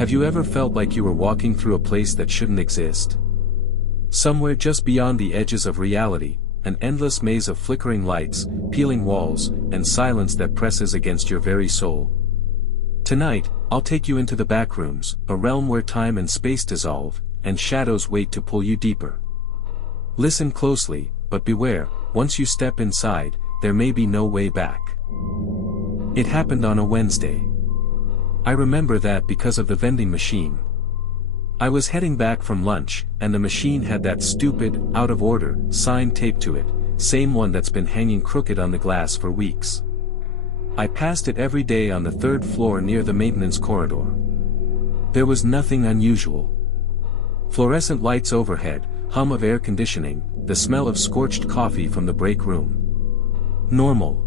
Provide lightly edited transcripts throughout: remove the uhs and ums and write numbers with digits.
Have you ever felt like you were walking through a place that shouldn't exist? Somewhere just beyond the edges of reality, an endless maze of flickering lights, peeling walls, and silence that presses against your very soul. Tonight, I'll take you into the Backrooms, a realm where time and space dissolve, and shadows wait to pull you deeper. Listen closely, but beware, once you step inside, there may be no way back. It happened on a Wednesday. I remember that because of the vending machine. I was heading back from lunch, and the machine had that stupid, out of order, sign taped to it, same one that's been hanging crooked on the glass for weeks. I passed it every day on the third floor near the maintenance corridor. There was nothing unusual. Fluorescent lights overhead, hum of air conditioning, the smell of scorched coffee from the break room. Normal.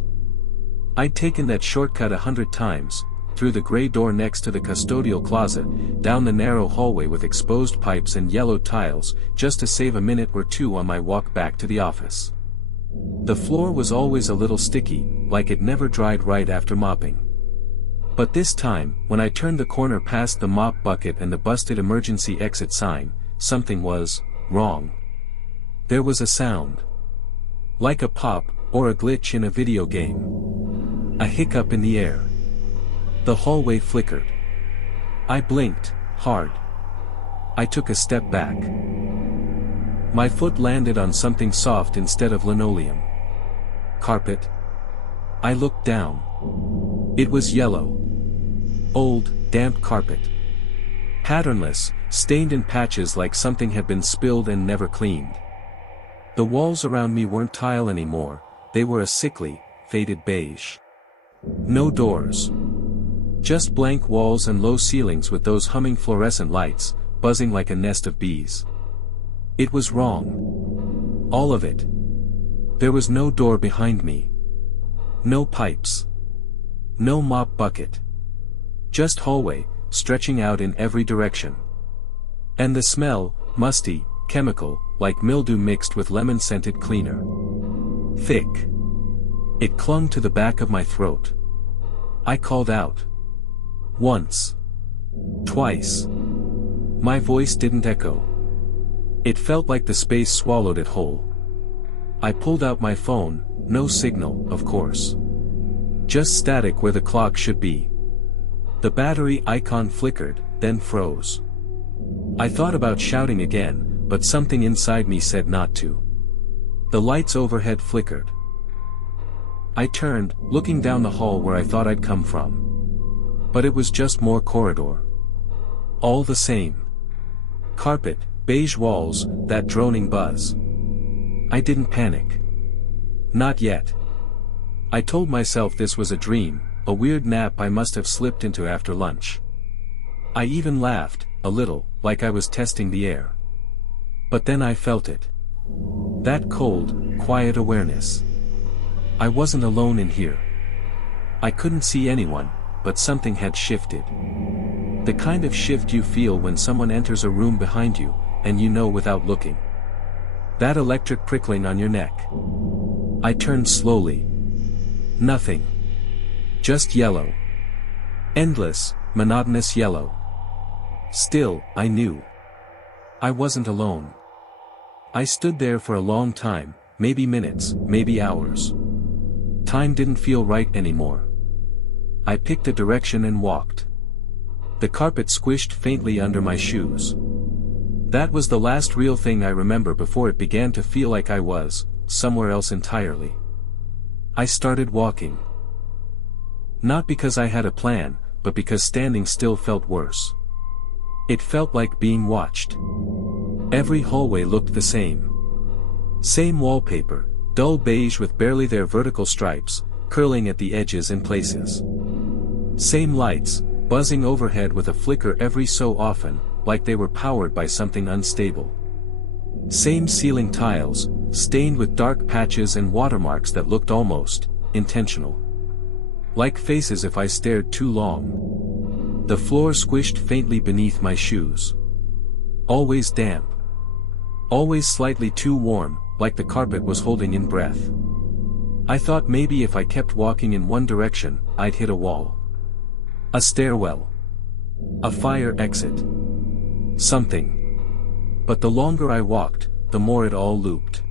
I'd taken that shortcut 100 times, through the gray door next to the custodial closet, down the narrow hallway with exposed pipes and yellowed tiles, just to save a minute or two on my walk back to the office. The floor was always a little sticky, like it never dried right after mopping. But this time, when I turned the corner past the mop bucket and the busted emergency exit sign, something was wrong. There was a sound. Like a pop, or a glitch in a video game. A hiccup in the air. The hallway flickered. I blinked, hard. I took a step back. My foot landed on something soft instead of linoleum. Carpet. I looked down. It was yellow. Old, damp carpet. Patternless, stained in patches like something had been spilled and never cleaned. The walls around me weren't tile anymore, they were a sickly, faded beige. No doors. Just blank walls and low ceilings with those humming fluorescent lights, buzzing like a nest of bees. It was wrong. All of it. There was no door behind me. No pipes. No mop bucket. Just hallway, stretching out in every direction. And the smell, musty, chemical, like mildew mixed with lemon-scented cleaner. Thick. It clung to the back of my throat. I called out. Once. Twice. My voice didn't echo. It felt like the space swallowed it whole. I pulled out my phone, no signal, of course. Just static where the clock should be. The battery icon flickered, then froze. I thought about shouting again, but something inside me said not to. The lights overhead flickered. I turned, looking down the hall where I thought I'd come from. But it was just more corridor. All the same. Carpet, beige walls, that droning buzz. I didn't panic. Not yet. I told myself this was a dream, a weird nap I must have slipped into after lunch. I even laughed, a little, like I was testing the air. But then I felt it. That cold, quiet awareness. I wasn't alone in here. I couldn't see anyone, but something had shifted. The kind of shift you feel when someone enters a room behind you, and you know without looking. That electric prickling on your neck. I turned slowly. Nothing. Just yellow. Endless, monotonous yellow. Still, I knew. I wasn't alone. I stood there for a long time, maybe minutes, maybe hours. Time didn't feel right anymore. I picked a direction and walked. The carpet squished faintly under my shoes. That was the last real thing I remember before it began to feel like I was, somewhere else entirely. I started walking. Not because I had a plan, but because standing still felt worse. It felt like being watched. Every hallway looked the same. Same wallpaper, dull beige with barely their vertical stripes, curling at the edges in places. Same lights, buzzing overhead with a flicker every so often, like they were powered by something unstable. Same ceiling tiles, stained with dark patches and watermarks that looked almost intentional. Like faces if I stared too long. The floor squished faintly beneath my shoes. Always damp. Always slightly too warm, like the carpet was holding in breath. I thought maybe if I kept walking in one direction, I'd hit a wall. A stairwell. A fire exit. Something. But the longer I walked, the more it all looped.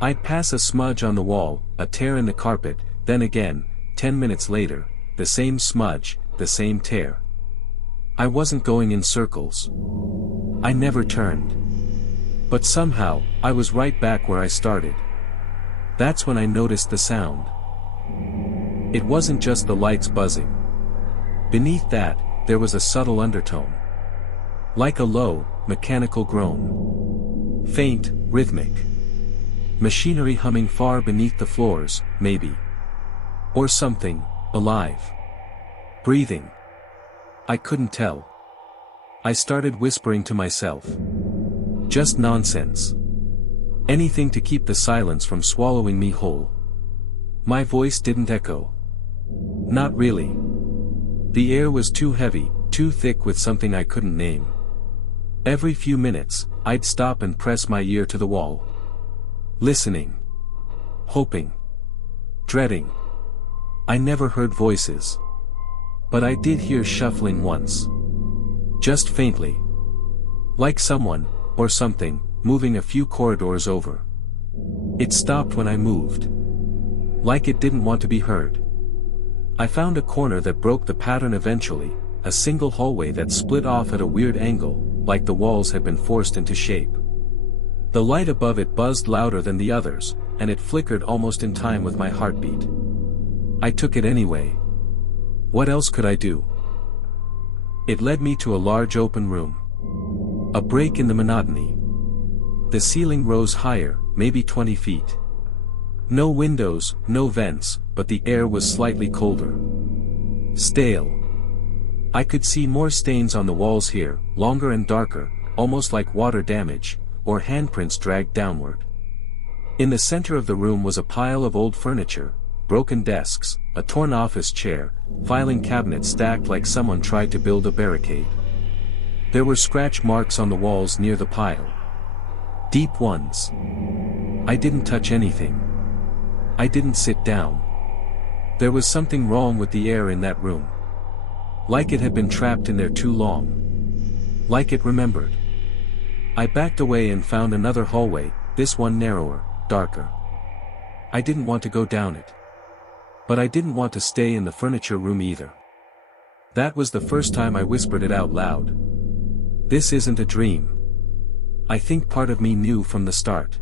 I'd pass a smudge on the wall, a tear in the carpet, then again, 10 minutes later, the same smudge, the same tear. I wasn't going in circles. I never turned. But somehow, I was right back where I started. That's when I noticed the sound. It wasn't just the lights buzzing. Beneath that, there was a subtle undertone. Like a low, mechanical groan. Faint, rhythmic. Machinery humming far beneath the floors, maybe. Or something, alive. Breathing. I couldn't tell. I started whispering to myself. Just nonsense. Anything to keep the silence from swallowing me whole. My voice didn't echo. Not really. The air was too heavy, too thick with something I couldn't name. Every few minutes, I'd stop and press my ear to the wall. Listening. Hoping. Dreading. I never heard voices. But I did hear shuffling once. Just faintly. Like someone, or something, moving a few corridors over. It stopped when I moved. Like it didn't want to be heard. I found a corner that broke the pattern eventually, a single hallway that split off at a weird angle, like the walls had been forced into shape. The light above it buzzed louder than the others, and it flickered almost in time with my heartbeat. I took it anyway. What else could I do? It led me to a large open room. A break in the monotony. The ceiling rose higher, maybe 20 feet. No windows, no vents, but the air was slightly colder. Stale. I could see more stains on the walls here, longer and darker, almost like water damage, or handprints dragged downward. In the center of the room was a pile of old furniture, broken desks, a torn office chair, filing cabinets stacked like someone tried to build a barricade. There were scratch marks on the walls near the pile. Deep ones. I didn't touch anything. I didn't sit down. There was something wrong with the air in that room. Like it had been trapped in there too long. Like it remembered. I backed away and found another hallway, this one narrower, darker. I didn't want to go down it. But I didn't want to stay in the furniture room either. That was the first time I whispered it out loud. This isn't a dream. I think part of me knew from the start.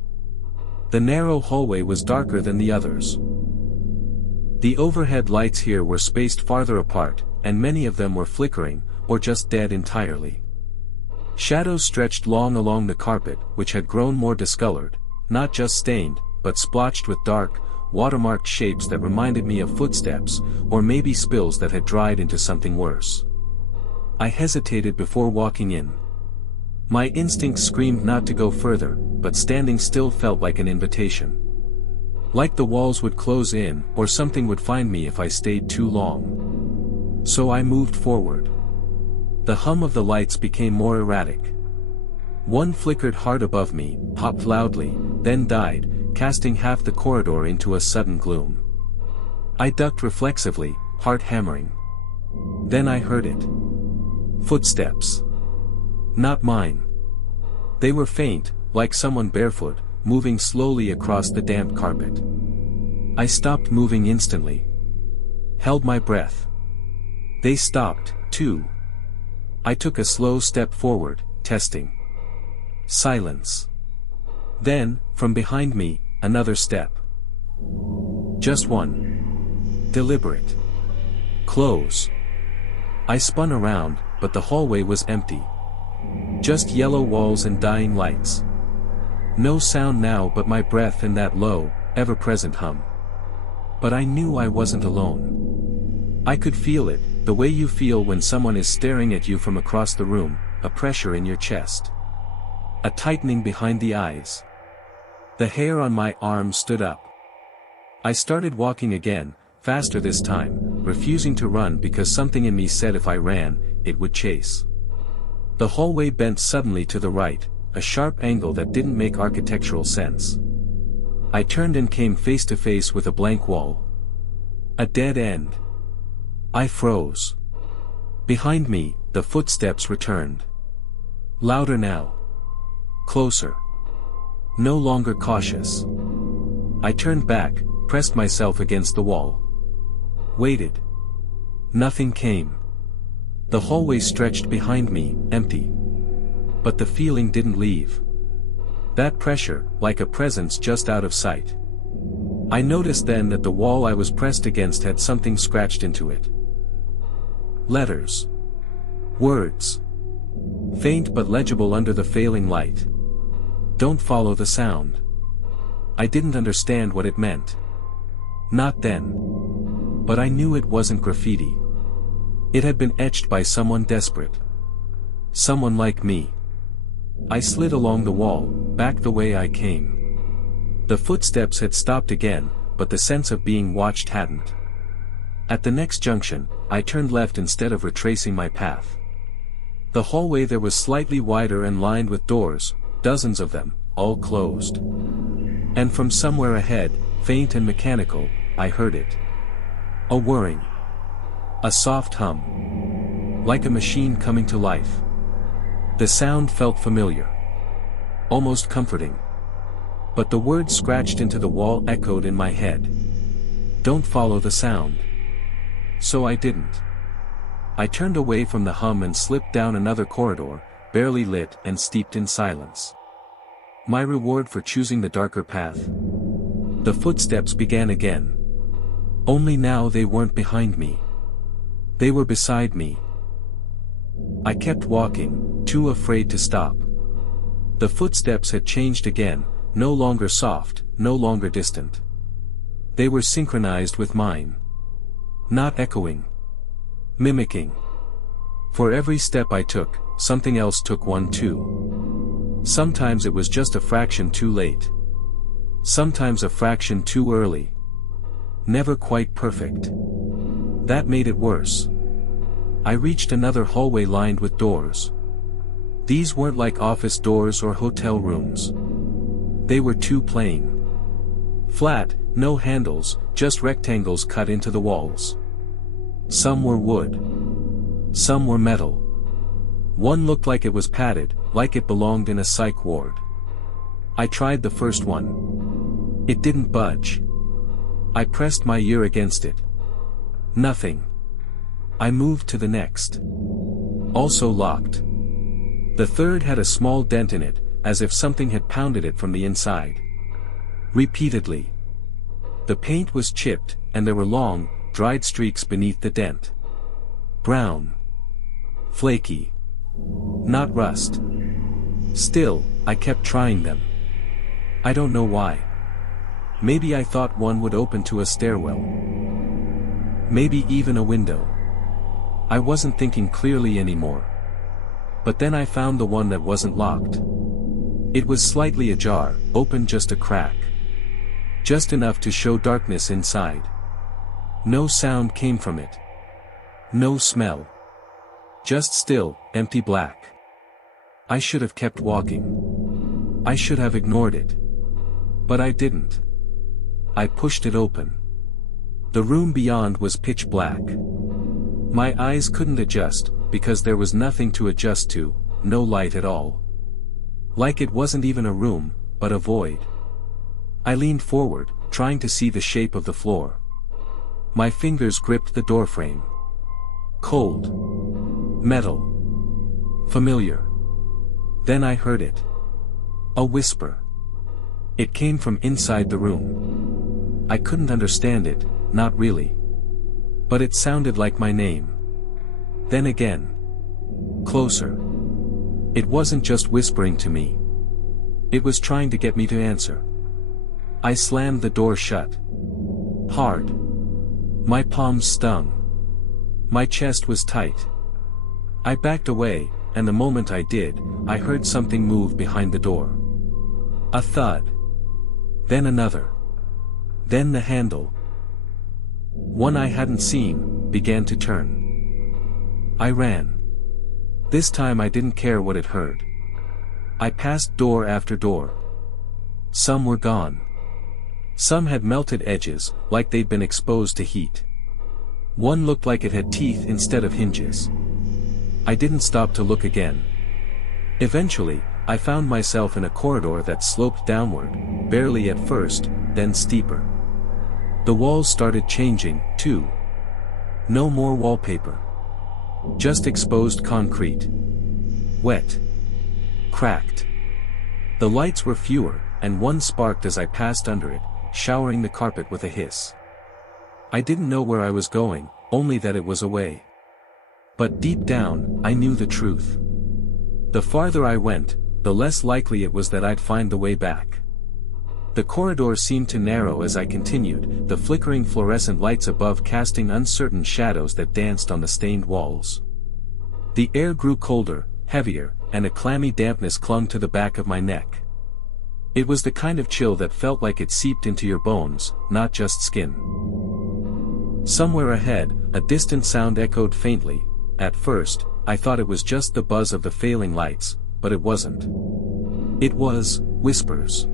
The narrow hallway was darker than the others. The overhead lights here were spaced farther apart, and many of them were flickering, or just dead entirely. Shadows stretched long along the carpet, which had grown more discolored, not just stained, but splotched with dark, watermarked shapes that reminded me of footsteps, or maybe spills that had dried into something worse. I hesitated before walking in. My instincts screamed not to go further, but standing still felt like an invitation. Like the walls would close in, or something would find me if I stayed too long. So I moved forward. The hum of the lights became more erratic. One flickered hard above me, popped loudly, then died, casting half the corridor into a sudden gloom. I ducked reflexively, heart hammering. Then I heard it. Footsteps. Not mine. They were faint, like someone barefoot, moving slowly across the damp carpet. I stopped moving instantly. Held my breath. They stopped, too. I took a slow step forward, testing. Silence. Then, from behind me, another step. Just one. Deliberate. Close. I spun around, but the hallway was empty. Just yellow walls and dying lights. No sound now but my breath and that low, ever-present hum. But I knew I wasn't alone. I could feel it, the way you feel when someone is staring at you from across the room, a pressure in your chest. A tightening behind the eyes. The hair on my arm stood up. I started walking again, faster this time, refusing to run because something in me said if I ran, it would chase. The hallway bent suddenly to the right, a sharp angle that didn't make architectural sense. I turned and came face to face with a blank wall. A dead end. I froze. Behind me, the footsteps returned. Louder now. Closer. No longer cautious. I turned back, pressed myself against the wall. Waited. Nothing came. The hallway stretched behind me, empty. But the feeling didn't leave. That pressure, like a presence just out of sight. I noticed then that the wall I was pressed against had something scratched into it. Letters. Words. Faint but legible under the failing light. Don't follow the sound. I didn't understand what it meant. Not then. But I knew it wasn't graffiti. It had been etched by someone desperate. Someone like me. I slid along the wall, back the way I came. The footsteps had stopped again, but the sense of being watched hadn't. At the next junction, I turned left instead of retracing my path. The hallway there was slightly wider and lined with doors, dozens of them, all closed. And from somewhere ahead, faint and mechanical, I heard it. A whirring. A soft hum. Like a machine coming to life. The sound felt familiar. Almost comforting. But the words scratched into the wall echoed in my head. Don't follow the sound. So I didn't. I turned away from the hum and slipped down another corridor, barely lit and steeped in silence. My reward for choosing the darker path. The footsteps began again. Only now they weren't behind me. They were beside me. I kept walking, too afraid to stop. The footsteps had changed again, no longer soft, no longer distant. They were synchronized with mine. Not echoing. Mimicking. For every step I took, something else took one too. Sometimes it was just a fraction too late. Sometimes a fraction too early. Never quite perfect. That made it worse. I reached another hallway lined with doors. These weren't like office doors or hotel rooms. They were too plain. Flat, no handles, just rectangles cut into the walls. Some were wood. Some were metal. One looked like it was padded, like it belonged in a psych ward. I tried the first one. It didn't budge. I pressed my ear against it. Nothing. I moved to the next. Also locked. The third had a small dent in it, as if something had pounded it from the inside. Repeatedly. The paint was chipped, and there were long, dried streaks beneath the dent. Brown. Flaky. Not rust. Still, I kept trying them. I don't know why. Maybe I thought one would open to a stairwell. Maybe even a window. I wasn't thinking clearly anymore. But then I found the one that wasn't locked. It was slightly ajar, open just a crack. Just enough to show darkness inside. No sound came from it. No smell. Just still, empty black. I should have kept walking. I should have ignored it. But I didn't. I pushed it open. The room beyond was pitch black. My eyes couldn't adjust, because there was nothing to adjust to, no light at all. Like it wasn't even a room, but a void. I leaned forward, trying to see the shape of the floor. My fingers gripped the doorframe. Cold. Metal. Familiar. Then I heard it. A whisper. It came from inside the room. I couldn't understand it, not really. But it sounded like my name. Then again. Closer. It wasn't just whispering to me. It was trying to get me to answer. I slammed the door shut. Hard. My palms stung. My chest was tight. I backed away, and the moment I did, I heard something move behind the door. A thud. Then another. Then the handle. One I hadn't seen, began to turn. I ran. This time I didn't care what it heard. I passed door after door. Some were gone. Some had melted edges, like they'd been exposed to heat. One looked like it had teeth instead of hinges. I didn't stop to look again. Eventually, I found myself in a corridor that sloped downward, barely at first, then steeper. The walls started changing, too. No more wallpaper. Just exposed concrete. Wet. Cracked. The lights were fewer, and one sparked as I passed under it, showering the carpet with a hiss. I didn't know where I was going, only that it was away. But deep down, I knew the truth. The farther I went, the less likely it was that I'd find the way back. The corridor seemed to narrow as I continued, the flickering fluorescent lights above casting uncertain shadows that danced on the stained walls. The air grew colder, heavier, and a clammy dampness clung to the back of my neck. It was the kind of chill that felt like it seeped into your bones, not just skin. Somewhere ahead, a distant sound echoed faintly. At first, I thought it was just the buzz of the failing lights, but it wasn't. It was whispers.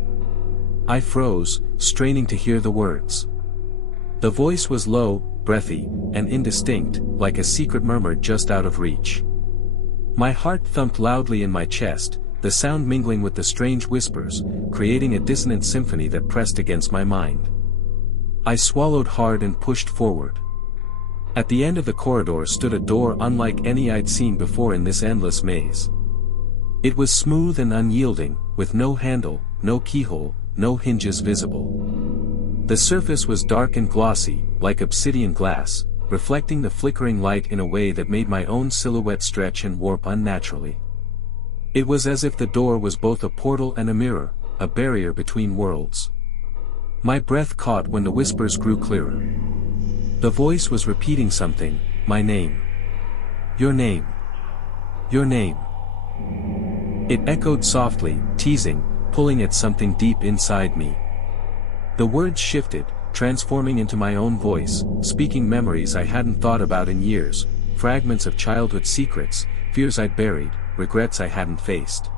I froze, straining to hear the words. The voice was low, breathy, and indistinct, like a secret murmur just out of reach. My heart thumped loudly in my chest, the sound mingling with the strange whispers, creating a dissonant symphony that pressed against my mind. I swallowed hard and pushed forward. At the end of the corridor stood a door unlike any I'd seen before in this endless maze. It was smooth and unyielding, with no handle, no keyhole, no hinges visible. The surface was dark and glossy, like obsidian glass, reflecting the flickering light in a way that made my own silhouette stretch and warp unnaturally. It was as if the door was both a portal and a mirror, a barrier between worlds. My breath caught when the whispers grew clearer. The voice was repeating something, my name. Your name. Your name. It echoed softly, teasing, pulling at something deep inside me. The words shifted, transforming into my own voice, speaking memories I hadn't thought about in years, fragments of childhood secrets, fears I'd buried, regrets I hadn't faced.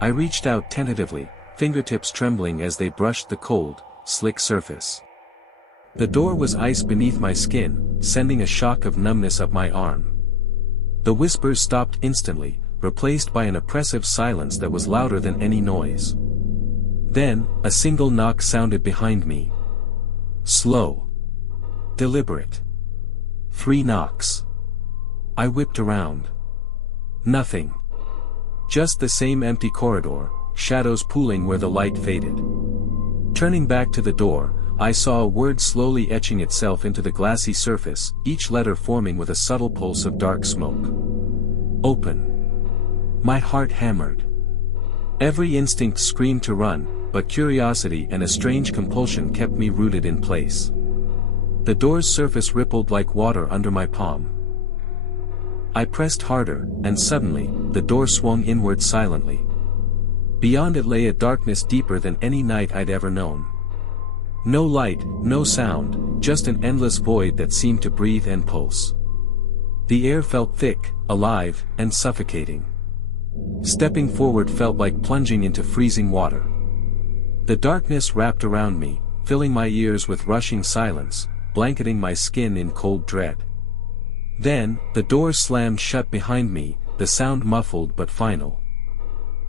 I reached out tentatively, fingertips trembling as they brushed the cold, slick surface. The door was ice beneath my skin, sending a shock of numbness up my arm. The whispers stopped instantly, replaced by an oppressive silence that was louder than any noise. Then, a single knock sounded behind me. Slow. Deliberate. 3 knocks. I whipped around. Nothing. Just the same empty corridor, shadows pooling where the light faded. Turning back to the door, I saw a word slowly etching itself into the glassy surface, each letter forming with a subtle pulse of dark smoke. Open. My heart hammered. Every instinct screamed to run, but curiosity and a strange compulsion kept me rooted in place. The door's surface rippled like water under my palm. I pressed harder, and suddenly, the door swung inward silently. Beyond it lay a darkness deeper than any night I'd ever known. No light, no sound, just an endless void that seemed to breathe and pulse. The air felt thick, alive, and suffocating. Stepping forward felt like plunging into freezing water. The darkness wrapped around me, filling my ears with rushing silence, blanketing my skin in cold dread. Then, the door slammed shut behind me, the sound muffled but final.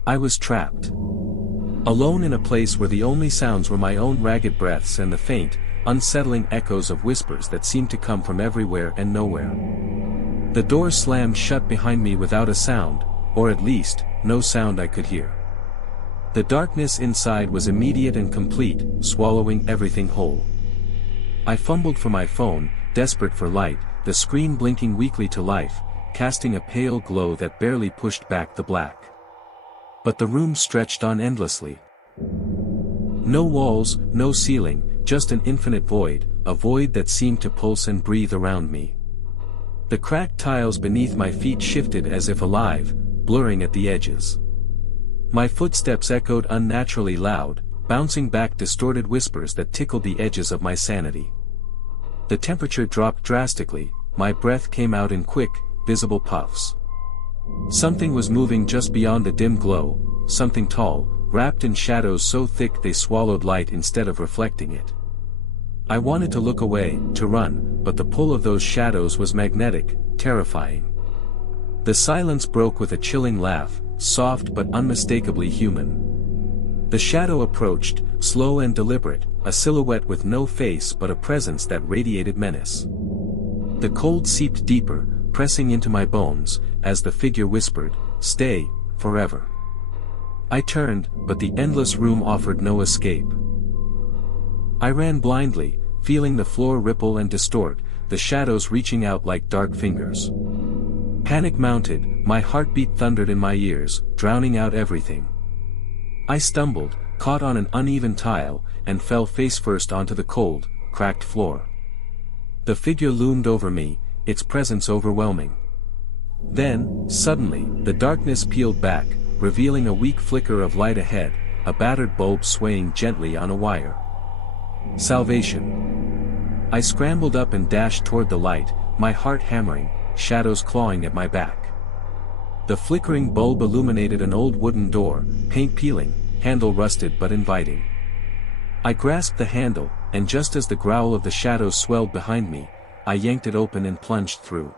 I was trapped. Alone in a place where the only sounds were my own ragged breaths and the faint, unsettling echoes of whispers that seemed to come from everywhere and nowhere. The door slammed shut behind me without a sound, or at least, no sound I could hear. The darkness inside was immediate and complete, swallowing everything whole. I fumbled for my phone, desperate for light, the screen blinking weakly to life, casting a pale glow that barely pushed back the black. But the room stretched on endlessly. No walls, no ceiling, just an infinite void, a void that seemed to pulse and breathe around me. The cracked tiles beneath my feet shifted as if alive, blurring at the edges. My footsteps echoed unnaturally loud, bouncing back distorted whispers that tickled the edges of my sanity. The temperature dropped drastically, my breath came out in quick, visible puffs. Something was moving just beyond the dim glow, something tall, wrapped in shadows so thick they swallowed light instead of reflecting it. I wanted to look away, to run, but the pull of those shadows was magnetic, terrifying. The silence broke with a chilling laugh, soft but unmistakably human. The shadow approached, slow and deliberate, a silhouette with no face but a presence that radiated menace. The cold seeped deeper, pressing into my bones, as the figure whispered, "Stay, forever." I turned, but the endless room offered no escape. I ran blindly, feeling the floor ripple and distort, the shadows reaching out like dark fingers. Panic mounted, my heartbeat thundered in my ears, drowning out everything. I stumbled, caught on an uneven tile, and fell face first onto the cold, cracked floor. The figure loomed over me, its presence overwhelming. Then, suddenly, the darkness peeled back, revealing a weak flicker of light ahead, a battered bulb swaying gently on a wire. Salvation. I scrambled up and dashed toward the light, my heart hammering, shadows clawing at my back. The flickering bulb illuminated an old wooden door, paint peeling, handle rusted but inviting. I grasped the handle, and just as the growl of the shadows swelled behind me, I yanked it open and plunged through.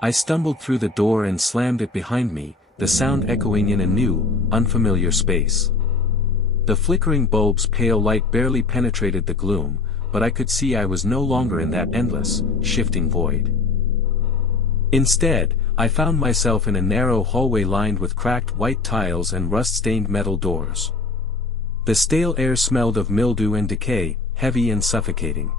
I stumbled through the door and slammed it behind me, the sound echoing in a new, unfamiliar space. The flickering bulb's pale light barely penetrated the gloom, but I could see I was no longer in that endless, shifting void. Instead, I found myself in a narrow hallway lined with cracked white tiles and rust-stained metal doors. The stale air smelled of mildew and decay, heavy and suffocating.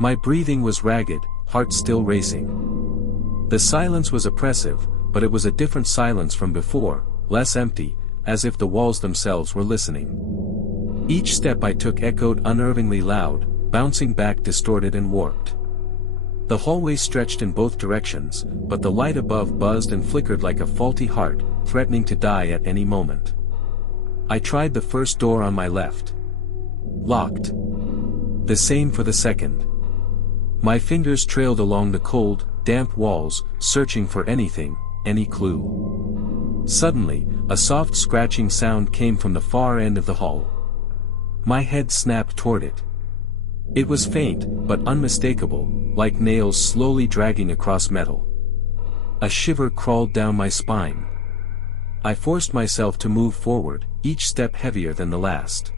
My breathing was ragged, heart still racing. The silence was oppressive, but it was a different silence from before, less empty, as if the walls themselves were listening. Each step I took echoed unnervingly loud, bouncing back distorted and warped. The hallway stretched in both directions, but the light above buzzed and flickered like a faulty heart, threatening to die at any moment. I tried the first door on my left. Locked. The same for the second. My fingers trailed along the cold, damp walls, searching for anything, any clue. Suddenly, a soft scratching sound came from the far end of the hall. My head snapped toward it. It was faint, but unmistakable, like nails slowly dragging across metal. A shiver crawled down my spine. I forced myself to move forward, each step heavier than the last.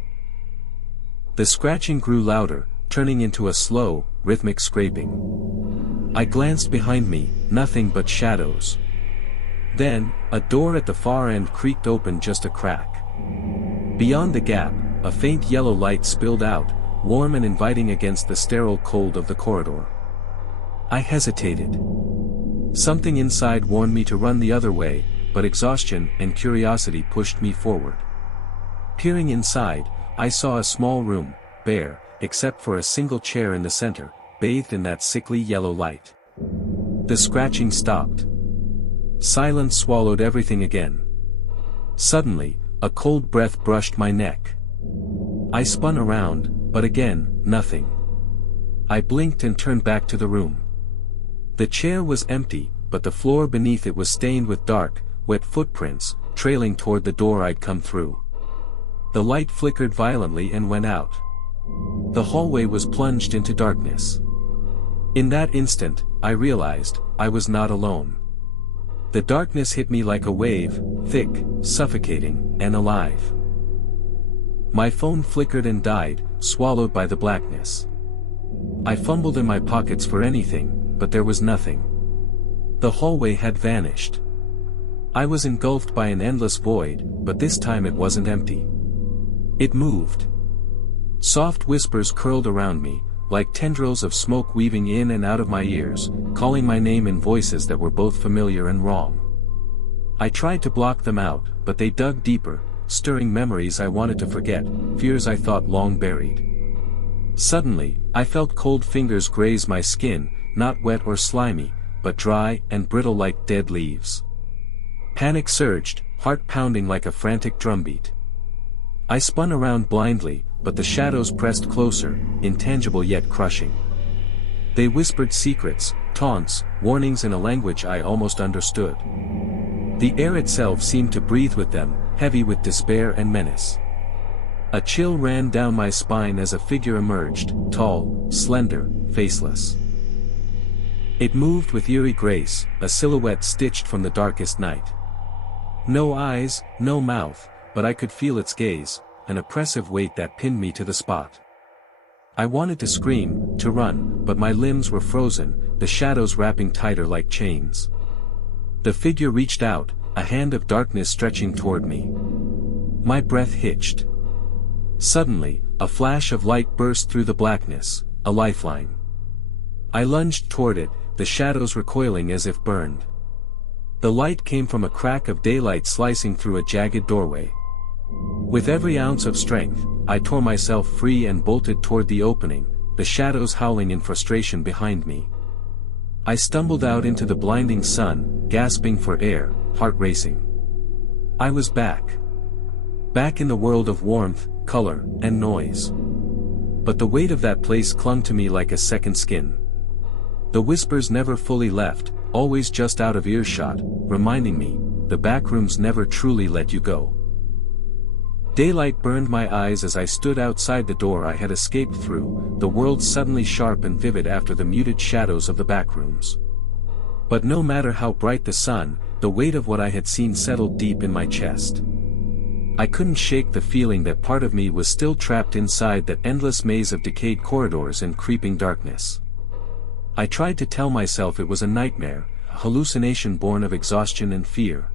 The scratching grew louder, turning into a slow, rhythmic scraping. I glanced behind me, nothing but shadows. Then, a door at the far end creaked open just a crack. Beyond the gap, a faint yellow light spilled out, warm and inviting against the sterile cold of the corridor. I hesitated. Something inside warned me to run the other way, but exhaustion and curiosity pushed me forward. Peering inside, I saw a small room, bare, except for a single chair in the center, bathed in that sickly yellow light. The scratching stopped. Silence swallowed everything again. Suddenly, a cold breath brushed my neck. I spun around, but again, nothing. I blinked and turned back to the room. The chair was empty, but the floor beneath it was stained with dark, wet footprints, trailing toward the door I'd come through. The light flickered violently and went out. The hallway was plunged into darkness. In that instant, I realized, I was not alone. The darkness hit me like a wave, thick, suffocating, and alive. My phone flickered and died, swallowed by the blackness. I fumbled in my pockets for anything, but there was nothing. The hallway had vanished. I was engulfed by an endless void, but this time it wasn't empty. It moved. Soft whispers curled around me, like tendrils of smoke weaving in and out of my ears, calling my name in voices that were both familiar and wrong. I tried to block them out, but they dug deeper, stirring memories I wanted to forget, fears I thought long buried. Suddenly, I felt cold fingers graze my skin, not wet or slimy, but dry and brittle like dead leaves. Panic surged, heart pounding like a frantic drumbeat. I spun around blindly, but the shadows pressed closer, intangible yet crushing. They whispered secrets, taunts, warnings in a language I almost understood. The air itself seemed to breathe with them, heavy with despair and menace. A chill ran down my spine as a figure emerged, tall, slender, faceless. It moved with eerie grace, a silhouette stitched from the darkest night. No eyes, no mouth, but I could feel its gaze, an oppressive weight that pinned me to the spot. I wanted to scream, to run, but my limbs were frozen, the shadows wrapping tighter like chains. The figure reached out, a hand of darkness stretching toward me. My breath hitched. Suddenly, a flash of light burst through the blackness, a lifeline. I lunged toward it, the shadows recoiling as if burned. The light came from a crack of daylight slicing through a jagged doorway. With every ounce of strength, I tore myself free and bolted toward the opening, the shadows howling in frustration behind me. I stumbled out into the blinding sun, gasping for air, heart racing. I was back. Back in the world of warmth, color, and noise. But the weight of that place clung to me like a second skin. The whispers never fully left, always just out of earshot, reminding me, the backrooms never truly let you go. Daylight burned my eyes as I stood outside the door I had escaped through, the world suddenly sharp and vivid after the muted shadows of the backrooms. But no matter how bright the sun, the weight of what I had seen settled deep in my chest. I couldn't shake the feeling that part of me was still trapped inside that endless maze of decayed corridors and creeping darkness. I tried to tell myself it was a nightmare, a hallucination born of exhaustion and fear.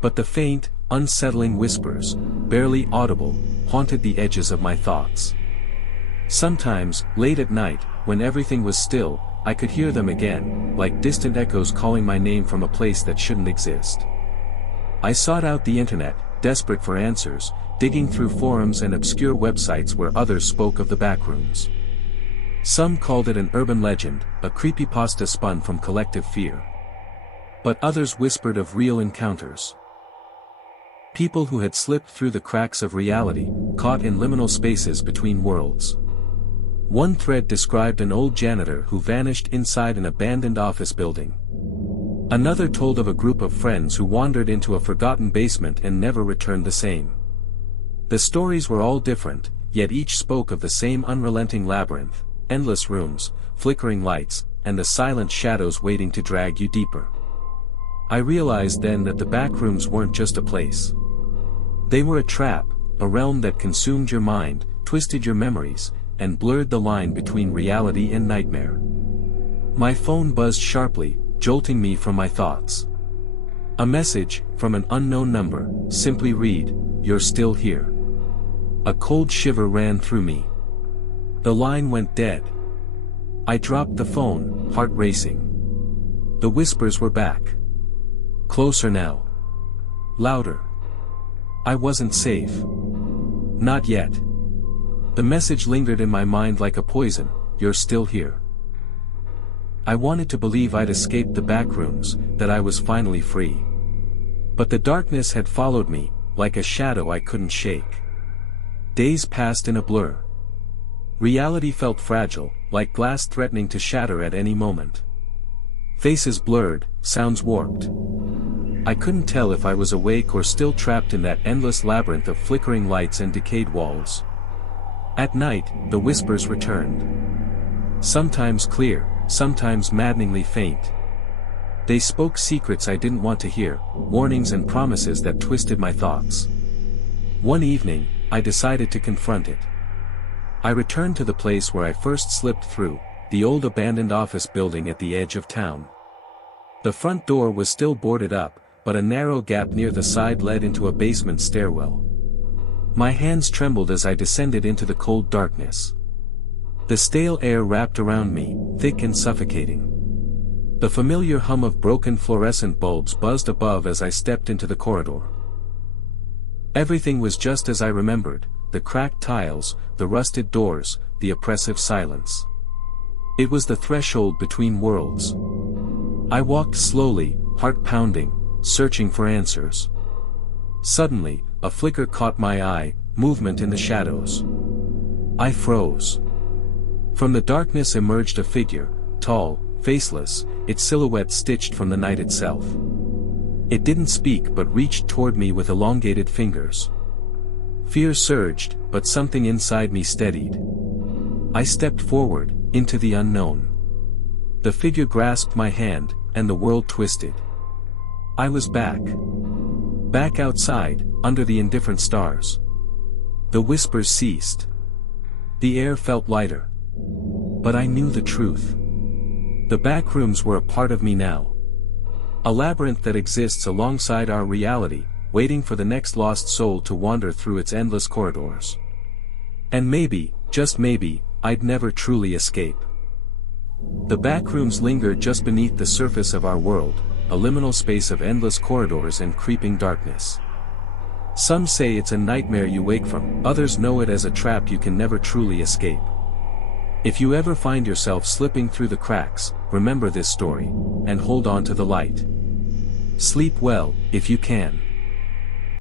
But the faint, unsettling whispers, barely audible, haunted the edges of my thoughts. Sometimes, late at night, when everything was still, I could hear them again, like distant echoes calling my name from a place that shouldn't exist. I sought out the internet, desperate for answers, digging through forums and obscure websites where others spoke of the backrooms. Some called it an urban legend, a creepypasta spun from collective fear. But others whispered of real encounters. People who had slipped through the cracks of reality, caught in liminal spaces between worlds. One thread described an old janitor who vanished inside an abandoned office building. Another told of a group of friends who wandered into a forgotten basement and never returned the same. The stories were all different, yet each spoke of the same unrelenting labyrinth, endless rooms, flickering lights, and the silent shadows waiting to drag you deeper. I realized then that the backrooms weren't just a place. They were a trap, a realm that consumed your mind, twisted your memories, and blurred the line between reality and nightmare. My phone buzzed sharply, jolting me from my thoughts. A message, from an unknown number, simply read, "You're still here." A cold shiver ran through me. The line went dead. I dropped the phone, heart racing. The whispers were back. Closer now. Louder. I wasn't safe. Not yet. The message lingered in my mind like a poison, "You're still here." I wanted to believe I'd escaped the backrooms, that I was finally free. But the darkness had followed me, like a shadow I couldn't shake. Days passed in a blur. Reality felt fragile, like glass threatening to shatter at any moment. Faces blurred, sounds warped. I couldn't tell if I was awake or still trapped in that endless labyrinth of flickering lights and decayed walls. At night, the whispers returned. Sometimes clear, sometimes maddeningly faint. They spoke secrets I didn't want to hear, warnings and promises that twisted my thoughts. One evening, I decided to confront it. I returned to the place where I first slipped through, the old abandoned office building at the edge of town. The front door was still boarded up, but a narrow gap near the side led into a basement stairwell. My hands trembled as I descended into the cold darkness. The stale air wrapped around me, thick and suffocating. The familiar hum of broken fluorescent bulbs buzzed above as I stepped into the corridor. Everything was just as I remembered, the cracked tiles, the rusted doors, the oppressive silence. It was the threshold between worlds. I walked slowly, heart pounding, searching for answers. Suddenly, a flicker caught my eye, movement in the shadows. I froze. From the darkness emerged a figure, tall, faceless, its silhouette stitched from the night itself. It didn't speak but reached toward me with elongated fingers. Fear surged, but something inside me steadied. I stepped forward, into the unknown. The figure grasped my hand, and the world twisted. I was back. Back outside, under the indifferent stars. The whispers ceased. The air felt lighter. But I knew the truth. The backrooms were a part of me now. A labyrinth that exists alongside our reality, waiting for the next lost soul to wander through its endless corridors. And maybe, just maybe, I'd never truly escape. The backrooms linger just beneath the surface of our world, a liminal space of endless corridors and creeping darkness. Some say it's a nightmare you wake from, others know it as a trap you can never truly escape. If you ever find yourself slipping through the cracks, remember this story, and hold on to the light. Sleep well, if you can.